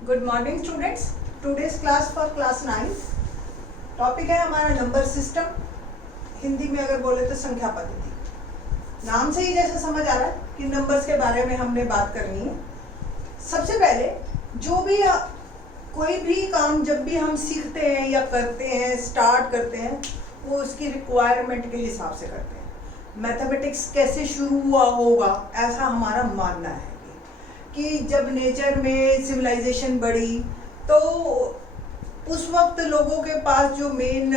Good morning students. Today's class for class 9 topic है हमारा number system. Hindi में अगर बोले तो संख्या पद्धति। नाम से ही जैसे समझ आ रहा है कि नंबर्स के बारे में हमने बात करनी है। सबसे पहले जो भी कोई भी काम जब भी हम सीखते हैं या करते हैं, स्टार्ट करते हैं, वो उसकी रिक्वायरमेंट के हिसाब से करते हैं। मैथमेटिक्स कैसे शुरू हुआ होगा ऐसा हमारा मानना है कि जब नेचर में सिविलाइजेशन बढ़ी तो उस वक्त लोगों के पास जो मेन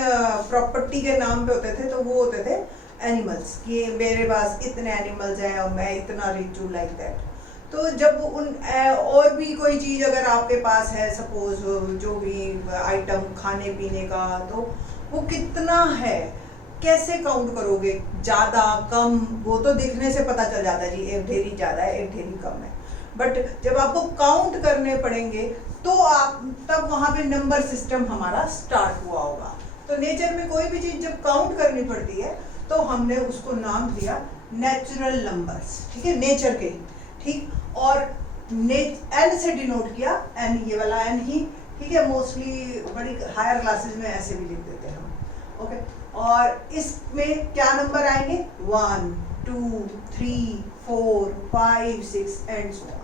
प्रॉपर्टी के नाम पे होते थे तो वो होते थे एनिमल्स, कि मेरे पास इतने एनिमल्स हैं और मैं इतना रिच हूँ, लाइक दैट। तो जब उन और भी कोई चीज़ अगर आपके पास है, सपोज जो भी आइटम खाने पीने का, तो वो कितना है, कैसे काउंट करोगे, ज़्यादा कम, वो तो दिखने से पता चल जाता है जी एक ढेरी ज़्यादा है, एक ढेरी कम है। बट जब आपको काउंट करने पड़ेंगे तो आप तब वहाँ पे नंबर सिस्टम हमारा स्टार्ट हुआ होगा। तो नेचर में कोई भी चीज़ जब काउंट करनी पड़ती है तो हमने उसको नाम दिया नेचुरल नंबर्स, ठीक है, नेचर के, ठीक। और एन से डिनोट किया, एन ये वाला एन ही, ठीक है। मोस्टली बड़ी हायर क्लासेस में ऐसे भी लिख देते हैं हम, ओके। और इसमें क्या नंबर आएंगे, 1 2 3 4 5 6 एंड सो ऑन।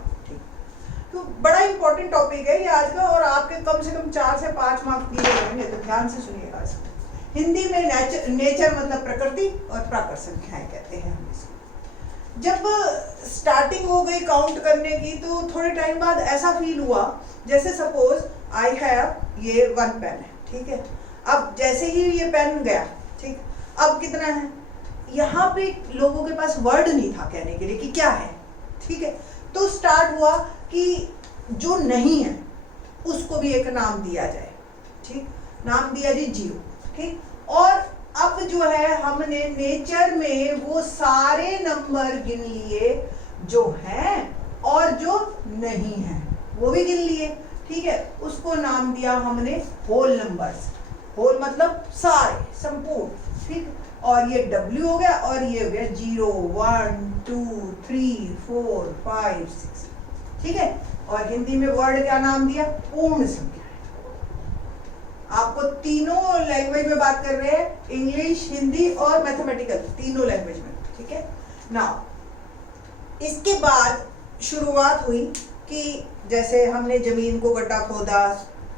तो बड़ा इंपॉर्टेंट टॉपिक है ये आज का, और आपके कम से कम 4 से 5 मार्क्स दिए जाएंगे, तो ध्यान से सुनिएगा इसको। हिंदी में नेचर मतलब प्रकृति और प्राकृत संख्याएं कहते हैं हम इसको। जब स्टार्टिंग हो गई काउंट करने की तो थोड़े टाइम बाद ऐसा फील हुआ जैसे सपोज आई हैव ये 1 पेन है, ठीक है। अब जैसे ही ये पेन गया, ठीक, अब कितना है, यहाँ पे लोगों के पास वर्ड नहीं था कहने के लिए कि क्या है, ठीक है। तो स्टार्ट हुआ कि जो नहीं है उसको भी एक नाम दिया जाए, ठीक। नाम दिया जी 0, ठीक। और अब जो है हमने नेचर में वो सारे नंबर गिन लिए जो हैं और जो नहीं हैं वो भी गिन लिए, ठीक है। उसको नाम दिया हमने होल नंबर्स। होल मतलब सारे, संपूर्ण, ठीक। और ये W हो गया और ये हो गया 0 1 2 3 4 5 6, ठीक है। और हिंदी में वर्ड क्या नाम दिया, पूर्ण संख्या। आपको तीनों लैंग्वेज में बात कर रहे हैं, इंग्लिश, हिंदी और मैथमेटिकल, तीनों लैंग्वेज में, ठीक है। नाउ इसके बाद शुरुआत हुई कि जैसे हमने जमीन को गड्ढा खोदा,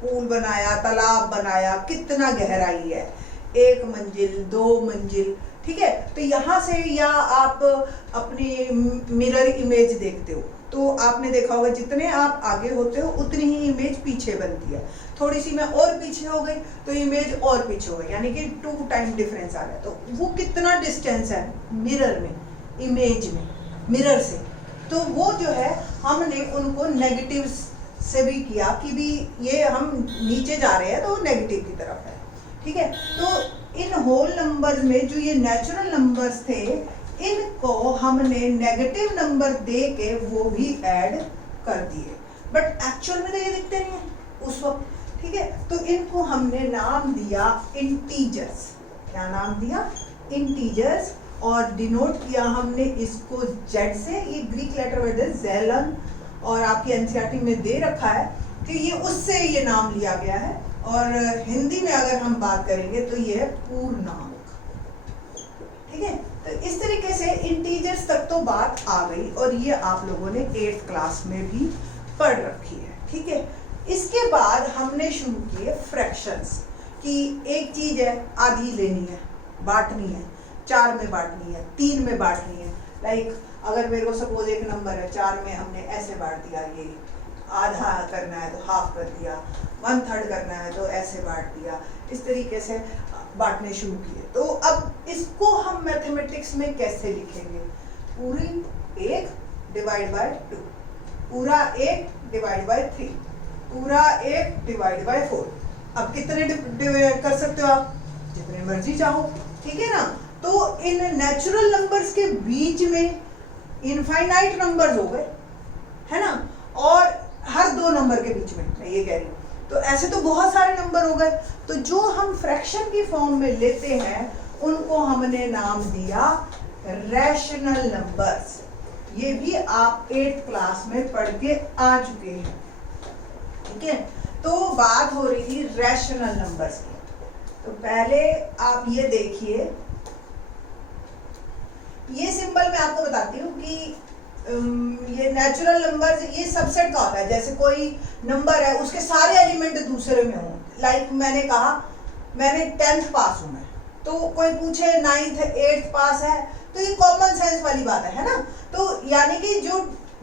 पूल बनाया, तालाब बनाया, कितना गहराई है, 1 मंजिल 2 मंजिल, ठीक है। तो यहाँ से या आप अपनी मिरर इमेज देखते हो तो आपने देखा होगा जितने आप आगे होते हो उतनी ही इमेज पीछे बनती है। थोड़ी सी मैं और पीछे हो गई तो इमेज और पीछे हो गई, यानी कि 2 टाइम डिफरेंस आ गया। तो वो कितना डिस्टेंस है मिरर में, इमेज में, मिरर से, तो वो जो है हमने उनको नेगेटिव से भी किया कि भी ये हम नीचे जा रहे हैं तो वो नेगेटिव की तरफ है, ठीक है। तो इन होल नंबर्स में जो ये नेचुरल नंबर्स थे इनको हमने नेगेटिव नंबर दे के वो भी ऐड कर दिए, बट एक्चुअल में तो ये दिखते नहीं है उस वक्त, ठीक है। तो इनको हमने नाम दिया इंटीजर्स। क्या नाम दिया, इंटीजर्स। और डिनोट किया हमने इसको जेड से, ये ग्रीक लेटर वर्ड है ज़ेलन, और आपकी एनसीईआरटी में दे रखा है कि ये उससे ये नाम लिया गया है। और हिंदी में अगर हम बात करेंगे तो ये है पूर्णांक, ठीक है। तो इस तरीके से इंटीजर्स तक तो बात आ गई, और ये आप लोगों ने 8th क्लास में भी पढ़ रखी है, ठीक है। इसके बाद हमने शुरू किए फ्रैक्शंस, कि एक चीज है आधी लेनी है, बांटनी है, 4 में बांटनी है, 3 में बांटनी है। लाइक अगर मेरे को सपोज एक नंबर है, 4 में हमने ऐसे बांट दिया, ये आधा करना है तो हाफ कर दिया, 1/3 करना है तो ऐसे बांट दिया, इस तरीके से बांटने शुरू किए। तो अब इसको हम मैथमेटिक्स में कैसे लिखेंगे, पूरी 1 डिवाइड बाय 2, पूरा 1 डिवाइड बाय 3, पूरा 1 डिवाइड बाय 4। अब कितने कर सकते हो आप, जितने मर्जी चाहो, ठीक है ना। तो इन नेचुरल नंबर्स के बीच में इनफाइनाइट नंबर्स हो गए, है ना, और हर 2 नंबर के बीच में, मैं ये कह रही हूँ। तो ऐसे तो बहुत सारे नंबर हो गए। तो जो हम फ्रैक्शन की फॉर्म में लेते हैं उनको हमने नाम दिया रैशनल नंबर्स। ये भी आप 8th क्लास में पढ़ के आ चुके हैं, ठीक है। तो बात हो रही थी रैशनल नंबर्स की। तो पहले आप ये देखिए, ये सिंबल मैं आपको बताती हूँ कि ये नेचुरल नंबर्स ये सबसेट का होता है। जैसे कोई नंबर है उसके सारे एलिमेंट दूसरे में हों, लाइक मैंने कहा मैंने 10th पास हूँ मैं, तो कोई पूछे 9th 8th पास है, तो ये कॉमन सेंस वाली बात है ना। तो यानी कि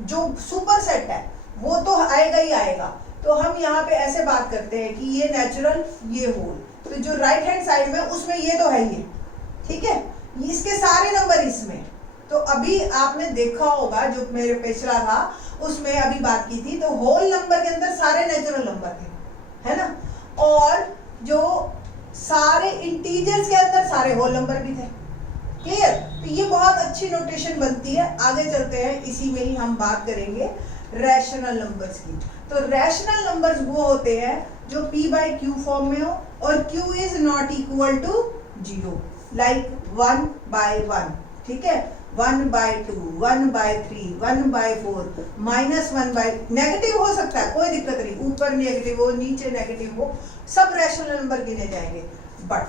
जो सुपर सेट है वो तो आएगा ही आएगा। तो हम यहाँ पे ऐसे बात करते हैं कि ये नेचुरल ये होल, तो जो राइट हैंड साइड में उसमें ये तो है ही, ठीक है, इसके सारे नंबर इसमें। तो अभी आपने देखा होगा जो मेरे पिछला था उसमें अभी बात की थी, तो होल नंबर के अंदर सारे नेचुरल नंबर थे, है ना, और जो सारे इंटीजर्स के अंदर सारे होल नंबर भी थे। क्लियर? तो ये बहुत अच्छी नोटेशन बनती है। आगे चलते हैं, इसी में ही हम बात करेंगे रैशनल नंबर्स की। तो रैशनल नंबर्स वो होते हैं जो p/q फॉर्म में हो और q is not equal to 0, like 1/1, ठीक है, 1/2, 1/3, 1/4, -1/, नेगेटिव हो सकता है, कोई दिक्कत नहीं, ऊपर नेगेटिव हो नीचे नेगेटिव हो, सब रैशनल नंबर गिने जाएंगे। बट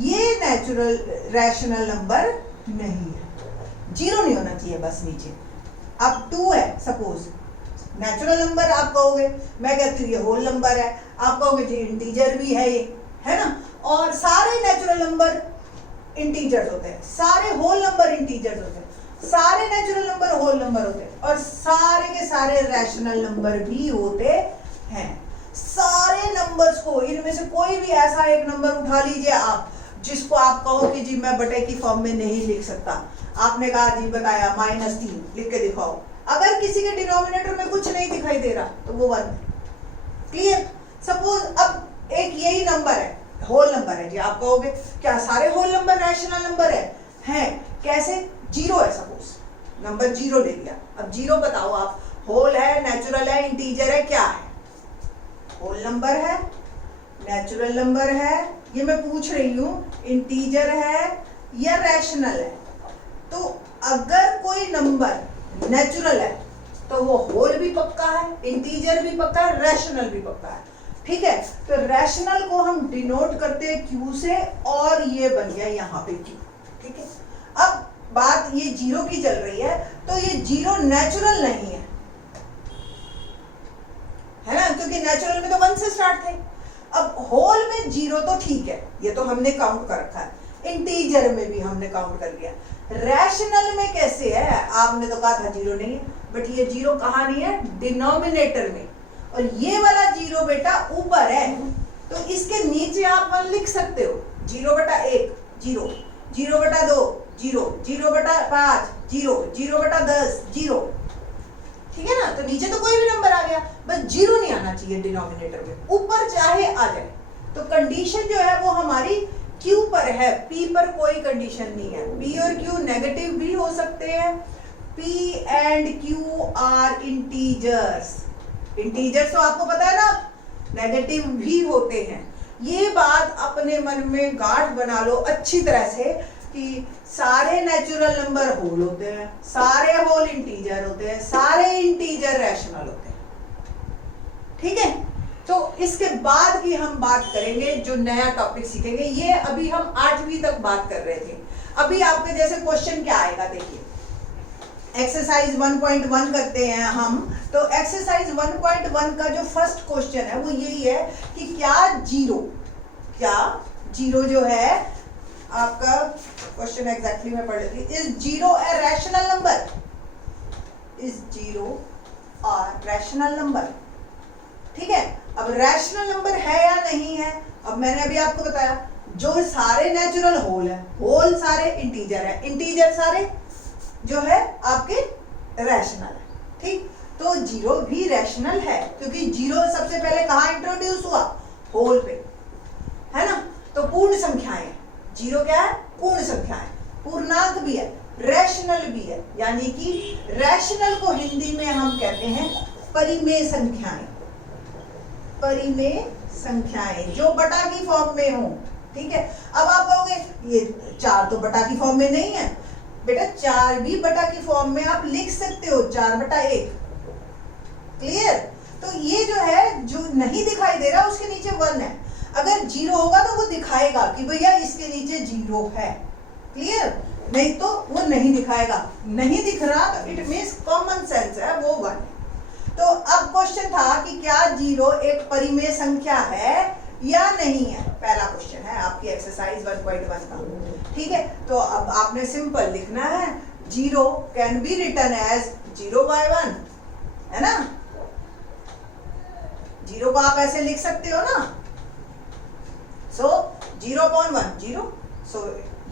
ये नेचुरल रैशनल नंबर नहीं है, 0 नहीं होना चाहिए बस नीचे। अब 2 है सपोज, नेचुरल नंबर आप कहोगे, मैं कहती हूँ ये होल नंबर है, आप कहोगे जी इंटीजर भी है ये, है ना। और सारे नेचुरल नंबर इंटीजर्स होते हैं, सारे होल नंबर इंटीजर्स होते हैं, सारे नेचुरल नंबर होल नंबर होते हैं, और सारे के सारे रैशनल नंबर भी होते हैं। सारे नंबर्स को, इनमें से कोई भी ऐसा एक नंबर उठा लीजिए आप जिसको आप कहो कि जी मैं बटे की फॉर्म में नहीं लिख सकता। आपने कहा जी बताया -3 लिख के दिखाओ, अगर किसी के डिनोमिनेटर में कुछ नहीं दिखाई दे रहा तो वो 1 है। क्लियर? सपोज अब एक यही नंबर है, होल नंबर है जी, आप कहोगे क्या सारे होल नंबर रैशनल नंबर है? कैसे? 0 है सपोज, नंबर 0 ले लिया। अब 0 बताओ आप, होल है, नेचुरल है, इंटीजर है, क्या है? होल नंबर है, नेचुरल नंबर है, ये मैं पूछ रही हूँ, इंटीजर है या रैशनल है? तो अगर कोई नंबर नेचुरल है तो वो होल भी पक्का है, इंटीजर भी पक्का है, रैशनल भी पक्का है, ठीक है। तो रैशनल को हम डिनोट करते हैं Q से, और ये बन गया यहाँ पे Q, ठीक है। अब बात ये 0 की चल रही है, तो ये 0 नेचुरल नहीं है ना, क्योंकि नेचुरल में तो 1 से स्टार्ट थे। अब होल में 0 तो ठीक है, ये तो हमने काउंट कर रखा है, इंटीजर में भी हमने काउंट कर लिया, रैशनल में कैसे है? आपने तो कहा था 0 नहीं है, बट ये 0 कहाँ नहीं है? डिनोमिनेटर में, और ये वाला 0 बेटा ऊपर है, तो इसके नीचे आप 1 लिख सकते हो। 0/1 0, 0/2 0, 0/5 0, 0/10 0, ठीक है ना। तो नीचे तो कोई भी नंबर आ गया, बस 0 नहीं आना चाहिए डिनोमिनेटर में, ऊपर चाहे आ जाए। तो कंडीशन जो है वो हमारी Q पर है, P पर कोई कंडीशन नहीं है। P और Q नेगेटिव भी हो सकते हैं, P and Q are integers, integers तो आपको पता है ना, नेगेटिव भी होते हैं। ये बात अपने मन में गांठ बना लो अच्छी तरह से कि सारे नेचुरल नंबर होल होते हैं, सारे होल इंटीजर होते हैं, सारे इंटीजर रैशनल होते हैं, ठीक है। तो इसके बाद की हम बात करेंगे, जो नया टॉपिक सीखेंगे, ये अभी हम 8वीं तक बात कर रहे थे। अभी आपके जैसे क्वेश्चन क्या आएगा, देखिए एक्सरसाइज 1.1 करते हैं हम। तो एक्सरसाइज 1.1 का जो फर्स्ट क्वेश्चन है वो यही है कि क्या जीरो जो है आपका क्वेश्चन एग्जैक्टली मैं पढ़ लेती, is 0 a rational number? Is 0 a rational number, ठीक है। अब रैशनल नंबर है या नहीं है, अब मैंने अभी आपको बताया, जो सारे नेचुरल होल है, होल सारे इंटीजर है, इंटीजर सारे जो है आपके रैशनल है, ठीक। तो 0 भी रैशनल है, क्योंकि 0 सबसे पहले कहाँ इंट्रोड्यूस हुआ? होल पे, है ना। तो पूर्ण संख्याएं, 0 क्या है? पूर्ण संख्याएं, पूर्णांक भी है, रैशनल भी है, यानी कि रैशनल को हिंदी में हम कहते हैं परिमेय संख्याएं, परिमेय संख्याएं जो बटा की फॉर्म में हो, ठीक है। अब आप कहोगे ये 4 तो बटा की फॉर्म में नहीं है, बेटा 4 भी बटा की फॉर्म में आप लिख सकते हो, 4/1, क्लियर। तो ये जो है, जो नहीं दिखाई दे रहा उसके नीचे 1 है, अगर 0 होगा तो वो दिखाएगा कि भैया इसके नीचे 0 है, क्लियर, नहीं तो वो नहीं दिखाएगा, नहीं दिख रहा तो इट मींस कॉमन सेंस है वो 1 है। तो अब क्वेश्चन था कि क्या 0 एक परिमेय संख्या है या नहीं है, पहला क्वेश्चन है आपकी एक्सरसाइज 1.1 का, ठीक है। तो अब आपने सिंपल लिखना है 0 कैन बी रिटन एज 0/1, है ना, 0 को आप ऐसे लिख सकते हो ना, सो 0/1 0, सो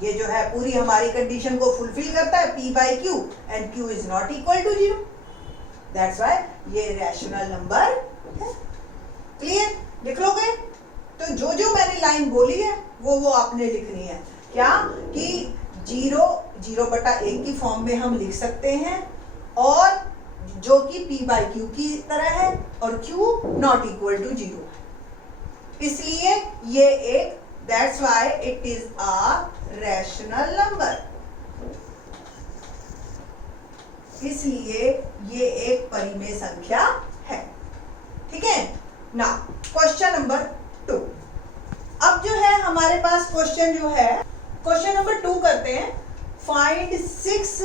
ये जो है पूरी हमारी कंडीशन को फुलफिल करता है P/Q and Q is not equal to 0, that's why ये रैशनल नंबर है, क्लियर, लिख लोगे। तो जो जो मैंने लाइन बोली है वो आपने लिखनी है, क्या कि 0/1 की फॉर्म में हम लिख सकते हैं, और जो कि P/Q की तरह है और Q नॉट इक्वल टू 0, इसलिए ये एक, that's why it is a rational number, इसलिए ये एक परिमेय संख्या है, ठीक है ना। क्वेश्चन नंबर 2, अब जो है हमारे पास क्वेश्चन जो है क्वेश्चन नंबर 2 करते हैं, find 6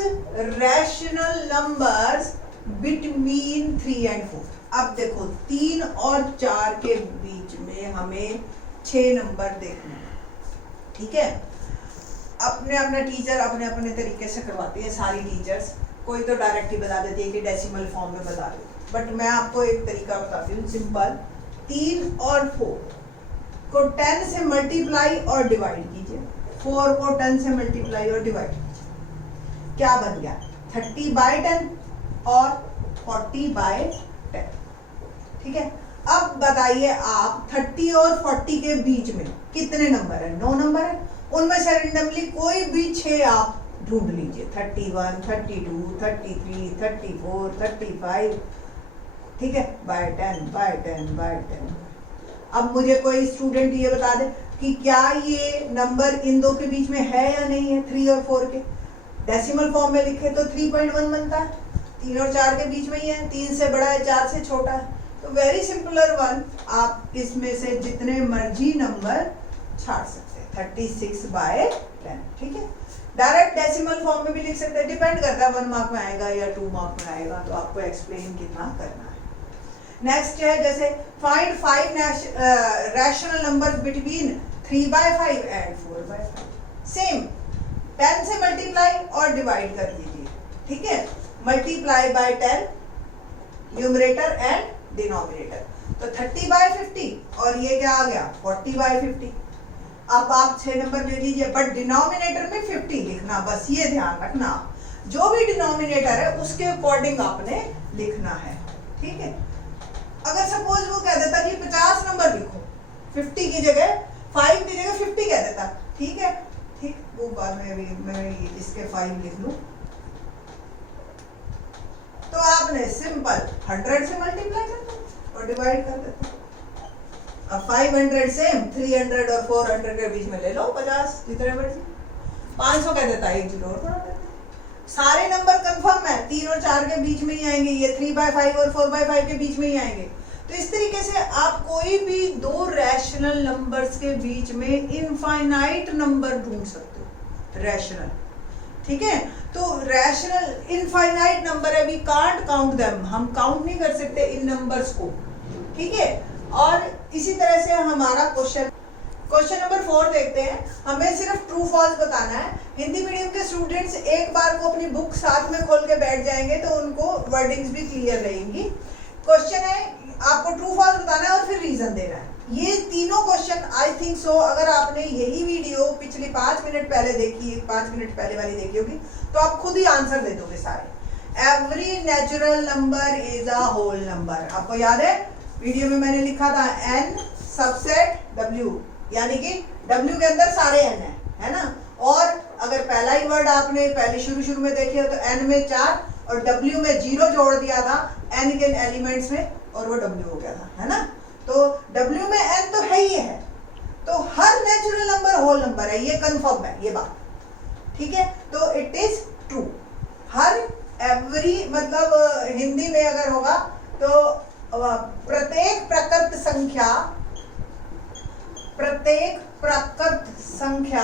rational numbers between 3 and 4। अब देखो 3 और 4 के बीच में हमें 6 नंबर देखने हैं, ठीक है। अपने अपना टीचर अपने अपने तरीके से करवाती है, सारी टीचर्स, कोई तो डायरेक्ट ही बता देती है कि डेसिमल फॉर्म में बता देती है, बट मैं आपको एक तरीका बताती हूँ सिंपल। 3 और 4 को 10 से मल्टीप्लाई और डिवाइड कीजिए, 4 को 10 से मल्टीप्लाई और डिवाइड कीजिए, क्या बन गया 30/10 और 40/10, ठीक है। अब बताइए आप 30 और 40 के बीच में कितने नंबर है, 9 नंबर है, उनमें से रेंडमली कोई भी 6 आप ढूंढ लीजिए, 31, 32, 33, 34, 35, ठीक है, by 10। अब मुझे कोई स्टूडेंट ये बता दे कि क्या ये नंबर इन दो के बीच में है या नहीं है, 3 और 4 के, डेसिमल फॉर्म में लिखे तो 3.1 बनता है, 3 और 4 के बीच में ही है, 3 से बड़ा है 4 से छोटा है, तो वेरी सिंपलर वन, आप इसमें से जितने मर्जी नंबर छाड़ सकते हैं, 36/10, ठीक है। डायरेक्ट डेसिमल फॉर्म में भी लिख सकते हैं, डिपेंड करता है 1 मार्क में आएगा या 2 मार्क में आएगा, तो आपको एक्सप्लेन कितना करना है। नेक्स्ट है जैसे find 5 rational numbers between 3/5 and 4/5, same 10 से मल्टीप्लाई और डिवाइड कर दीजिए, ठीक है, multiply by 10 numerator and denominator, तो 30/50 और ये क्या आ गया 40/50। अब आप 6 नंबर ले लीजिए, बट डिनोमिनेटर में 50 लिखना, बस ये ध्यान रखना, जो भी डिनोमिनेटर है उसके अकॉर्डिंग आपने लिखना है, ठीक है। अगर सपोज वो कह देता कि 50 नंबर लिखो, 50 की जगह 5 की जगह 50 कह देता, ठीक है, ठीक, वो बाद में भी मैं इसके 5 लिख लूं, तो आपने सिंपल 100 से मल्टीप्लाई कर दो और डिवाइड कर देते। अब 500 सेम, 300 और 400 के बीच में ले लो 50, जितने मर्जी, 500 कह देता है, 1 जीरो और बढ़ा देता है। सारे नंबर कंफर्म है, 3 और 4 के बीच में ही आएंगे, ये 3/5 और 4/5 के बीच में ही आएंगे। तो इस तरीके से आप कोई भी 2 रैशनल नंबर्स के बीच में इनफाइनाइट नंबर ढूंढ सकते हो, रैशनल, ठीक है। तो रैशनल इनफाइनाइट नंबर है, वी कांट काउंट देम, हम काउंट नहीं कर सकते इन नंबर्स को, ठीक है। और इसी तरह से हमारा क्वेश्चन नंबर 4 देखते हैं, हमें सिर्फ ट्रू फॉल्स बताना है। हिंदी मीडियम के स्टूडेंट्स एक बार को अपनी बुक साथ में खोल के बैठ जाएंगे तो उनको वर्डिंग्स भी क्लियर रहेंगी। क्वेश्चन है, आपको ट्रू फॉल्स बताना है और फिर रीजन देना है। ये तीनों क्वेश्चन आई थिंक सो, अगर आपने यही वीडियो पिछली 5 मिनट पहले देखी, 5 मिनट पहले वाली देखी होगी, तो आप खुद ही आंसर दे दोगे सारे। Every natural number is a whole number, आपको याद है वीडियो में मैंने लिखा था n सबसेट w, यानी कि w के अंदर सारे n है ना। और अगर पहला ही वर्ड आपने पहले शुरू में देखे हो तो n में 4 और w में 0 जोड़ दिया था n के एलिमेंट्स में, और वो w हो गया था, है ना। तो w में n तो है ही है, तो हर नेचुरल नंबर होल नंबर है, ये कंफर्म है ये बात, ठीक है। तो it is true, her every मतलब हिंदी में अगर होगा तो प्रत्येक प्रकृत संख्या, प्रत्येक प्राकृत संख्या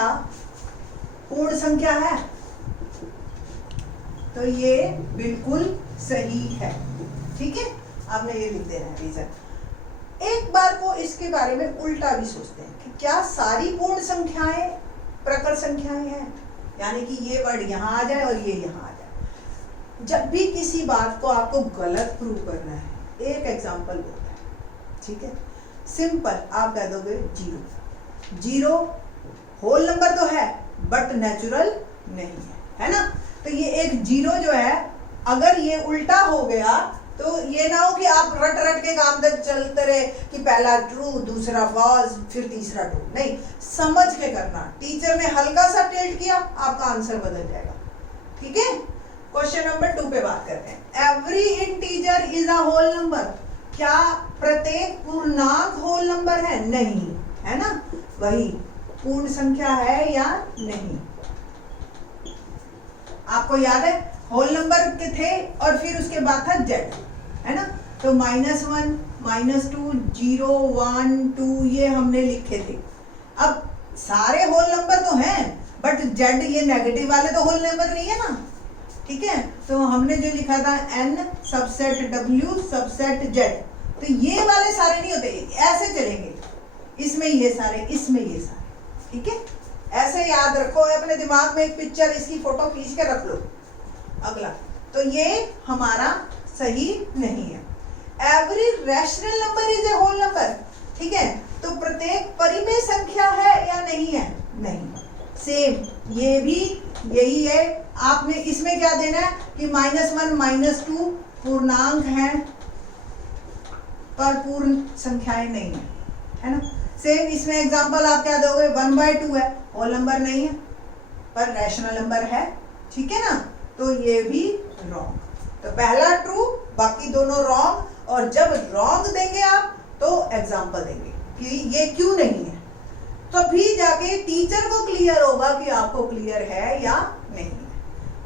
पूर्ण संख्या है, तो ये बिल्कुल सही है। ठीक है, आपने ये लिख देना है रीजन। एक बार को इसके बारे में उल्टा भी सोचते हैं कि क्या सारी पूर्ण संख्याएं प्रकृत संख्याएं हैं, यानी कि ये वर्ड यहाँ आ जाए और ये यहाँ आ जाए। जब भी किसी बात को आपको गलत प्रूव करना है, एक एग्जांपल बोलता है, ठीक है, सिंपल आप कह दोगे जीरो। जीरो होल नंबर तो है बट नेचुरल नहीं है ना। तो ये एक जीरो जो है, अगर ये उल्टा हो गया तो ये ना हो कि आप रट रट के काम चलते रहे कि पहला ट्रू, दूसरा फॉल्स, फिर तीसरा ट्रू। नहीं, समझ के करना। टीचर ने हल्का सा टिल्ट किया, आपका आंसर बदल जाएगा। ठीक है, क्वेश्चन नंबर 2 पे बात करते हैं। Every integer is a whole number. क्या प्रत्येक पूर्णांक होल नंबर है? नहीं, है ना। वही पूर्ण संख्या है या नहीं। आपको याद है होल नंबर के थे और फिर उसके बाद था जेड, है ना। तो -1, -2, 0, 1, 2 ये हमने लिखे थे। अब सारे होल नंबर तो हैं बट जेड ये नेगेटिव वाले तो होल नंबर नहीं है ना। ठीक है, तो हमने जो लिखा था n subset w subset z, तो ये वाले सारे नहीं होते, ऐसे चलेंगे, इसमें ये सारे, इसमें ये सारे। ठीक है, ऐसे याद रखो, अपने दिमाग में एक पिक्चर, इसकी फोटो खींच के रख लो। अगला, तो ये हमारा सही नहीं है। Every rational number is a whole number. ठीक है, तो प्रत्येक परिमेय संख्या है या नहीं है? नहीं। सेम ये भी यही है। आपने इसमें क्या देना है कि -1, -2 पूर्णांक हैं पर पूर्ण संख्याएं नहीं है ना। सेम इसमें एग्जांपल आप क्या दोगे, 1/2 है, होल नंबर नहीं है पर रैशनल नंबर है। ठीक है ना, तो ये भी रॉन्ग। तो पहला ट्रू, बाकी दोनों रॉन्ग। और जब रॉन्ग देंगे आप तो एग्जांपल देंगे कि ये क्यों नहीं है, तभी जाके टीचर को क्लियर होगा कि आपको क्लियर है या नहीं है।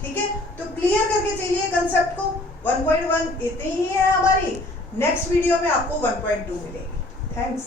ठीक है, तो क्लियर करके चलिए कंसेप्ट को। 1.1 इतनी ही है हमारी। नेक्स्ट वीडियो में आपको 1.2 मिलेगी। थैंक्स।